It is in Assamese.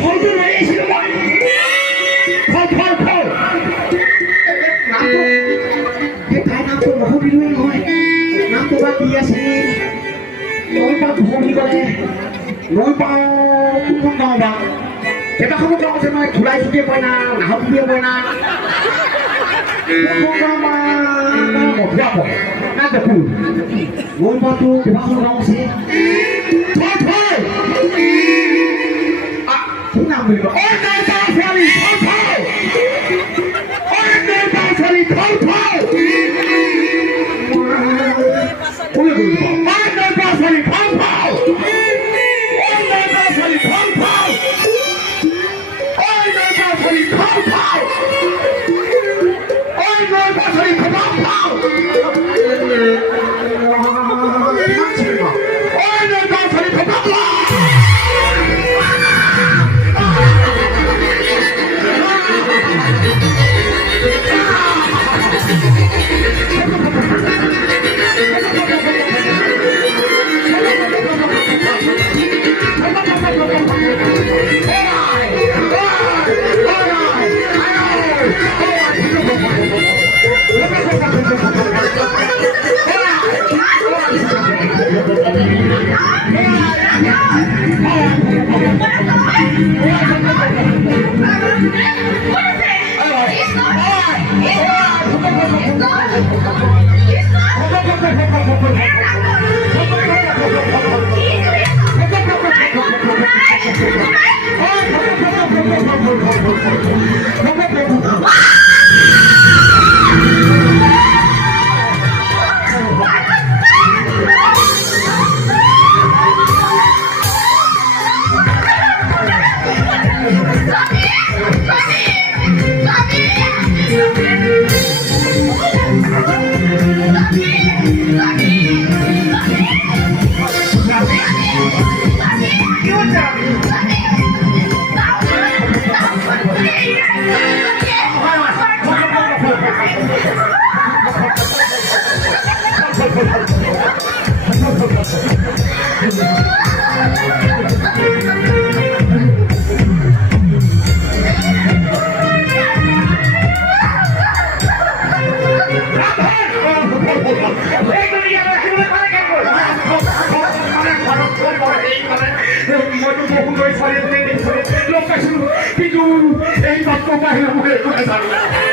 ফলটো লৈ আহিছিলোঁ মই ফল ফল ফল নামটো সেই ঠাই নামটো নসুধিলোৱেই নহয় নামটো বা কি আছিল নৈ পাওঁ বুলি ক'লে নৈ পাওঁ কোন গাঁও বা কেইবাখনো গাঁও আছে নহয় ধোলাই চুটিয়ে কয় না নাহৰ চুটিয়ে কয় না মধুৱা কয় না দেখোন নৈ পাওঁটো কেইবাখনো গাঁও আছে কি নাম বুলি কয় কিন্তু এই বাক্য বাহিৰ